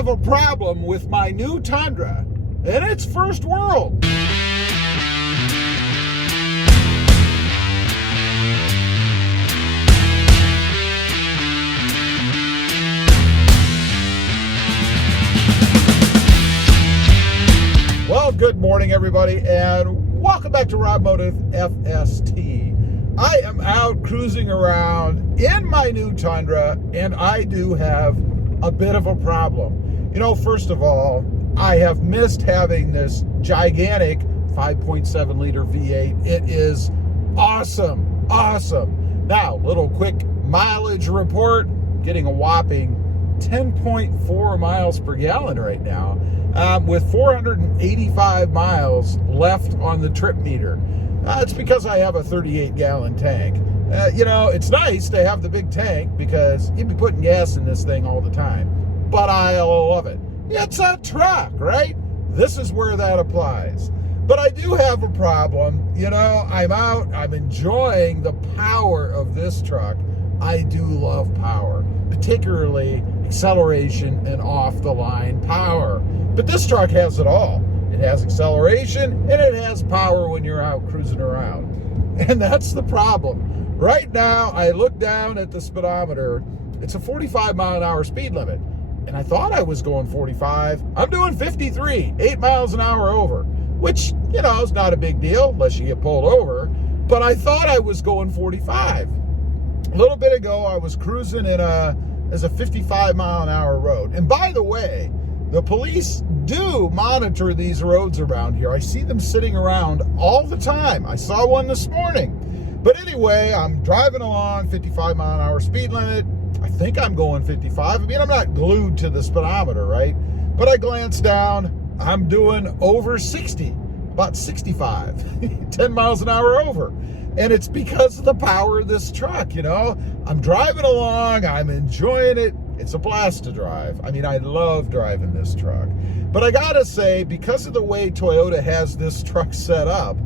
have a problem with my new Tundra, and it's first world. Well, good morning, everybody, and welcome back to Rob Motive FST. I am out cruising around in my new Tundra, and I do have a bit of a problem. You know, first of all, I have missed having this gigantic 5.7 liter V8. It is awesome, awesome. Now, little quick mileage report, getting a whopping 10.4 miles per gallon right now. With 485 miles left on the trip meter. It's because I have a 38-gallon tank. You know, it's nice to have the big tank because you'd be putting gas in this thing all the time. But I love it. It's a truck, right? This is where that applies. But I do have a problem. You know, I'm out. I'm enjoying the power of this truck. I do love power, particularly acceleration and off-the-line power. But this truck has it all. It has acceleration and it has power when you're out cruising around. And that's the problem. Right now, I look down at the speedometer. It's a 45 mile an hour speed limit. And I thought I was going 45. I'm doing 53, 8 miles an hour over, which, you know, is not a big deal unless you get pulled over. But I thought I was going 45. A little bit ago, I was cruising in as a 55 mile an hour road. And by the way, the police do monitor these roads around here. I see them sitting around all the time. I saw one this morning. But anyway, I'm driving along, 55 mile an hour speed limit. I think I'm going 55. I mean, I'm not glued to the speedometer, right? But I glance down, I'm doing over 60, about 65, 10 miles an hour over. And it's because of the power of this truck, you know? I'm driving along, I'm enjoying it. It's a blast to drive. I mean, I love driving this truck. But I gotta say, because of the way Toyota has this truck set up,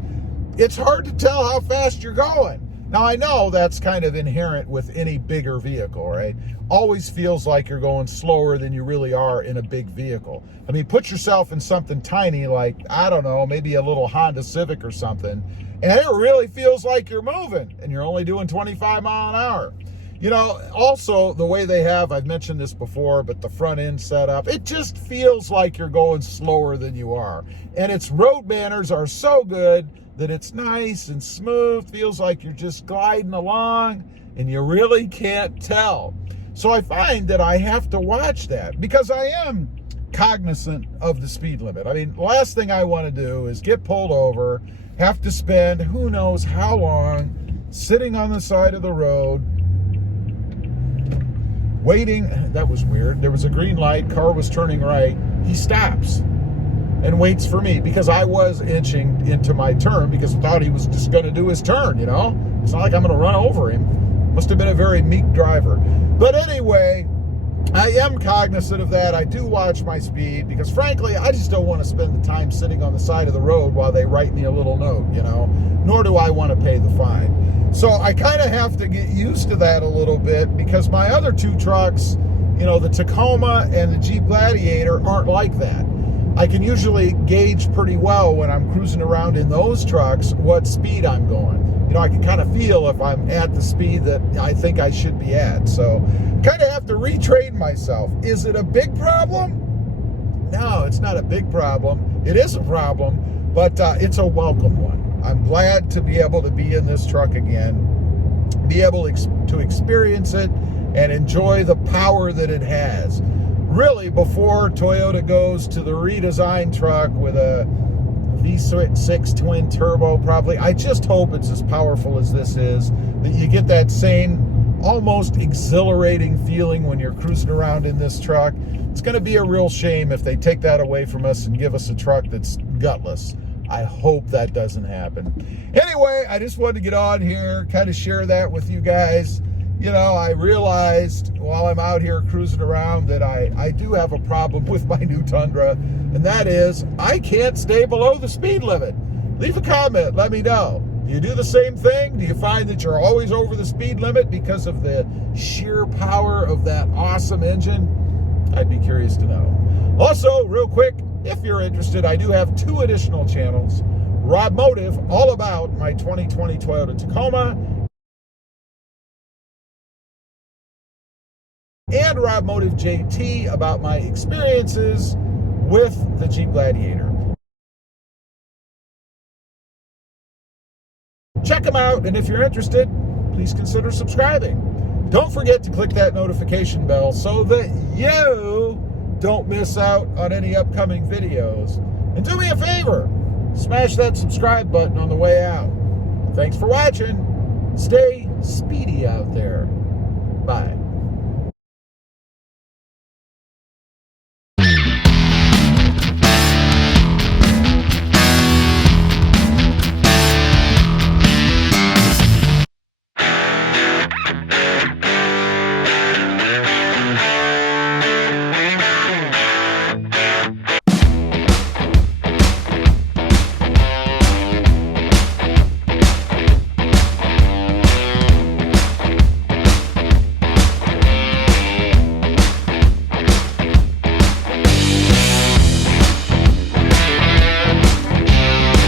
it's hard to tell how fast you're going. Now, I know that's kind of inherent with any bigger vehicle, right? Always feels like you're going slower than you really are in a big vehicle. I mean, put yourself in something tiny like, I don't know, maybe a little Honda Civic or something, and it really feels like you're moving, and you're only doing 25 mile an hour. You know, also the way they have, I've mentioned this before, but the front end setup, it just feels like you're going slower than you are. And its road manners are so good that it's nice and smooth, feels like you're just gliding along, and you really can't tell. So I find that I have to watch that because I am cognizant of the speed limit. I mean, the last thing I want to do is get pulled over, have to spend who knows how long sitting on the side of the road, waiting. That was weird. There was a green light, car was turning right. He stops and waits for me because I was inching into my turn because I thought he was just going to do his turn, you know? It's not like I'm going to run over him. Must have been a very meek driver. But anyway, I am cognizant of that. I do watch my speed because, frankly, I just don't want to spend the time sitting on the side of the road while they write me a little note, you know? Nor do I want to pay the fine. So I kind of have to get used to that a little bit because my other two trucks, you know, the Tacoma and the Jeep Gladiator, aren't like that. I can usually gauge pretty well when I'm cruising around in those trucks what speed I'm going. You know, I can kind of feel if I'm at the speed that I think I should be at. So kind of have to retrain myself. Is it a big problem? No, it's not a big problem. It is a problem, but it's a welcome one. I'm glad to be able to be in this truck again, be able to experience it and enjoy the power that it has. Really, before Toyota goes to the redesigned truck with a V6 twin turbo, probably, I just hope it's as powerful as this is, that you get that same almost exhilarating feeling when you're cruising around in this truck. It's going to be a real shame if they take that away from us and give us a truck that's gutless. I hope that doesn't happen. Anyway, I just wanted to get on here, kind of share that with you guys. You know, I realized while I'm out here cruising around that I do have a problem with my new Tundra, and that is I can't stay below the speed limit. Leave a comment, let me know. Do you do the same thing? Do you find that you're always over the speed limit because of the sheer power of that awesome engine? I'd be curious to know. Also, real quick, if you're interested, I do have 2 additional channels. Rob Motive, all about my 2020 Toyota Tacoma, and Rob Motive JT, about my experiences with the Jeep Gladiator. Check them out, and if you're interested, please consider subscribing. Don't forget to click that notification bell so that you don't miss out on any upcoming videos. And do me a favor, smash that subscribe button on the way out. Thanks for watching. Stay speedy out there. Bye.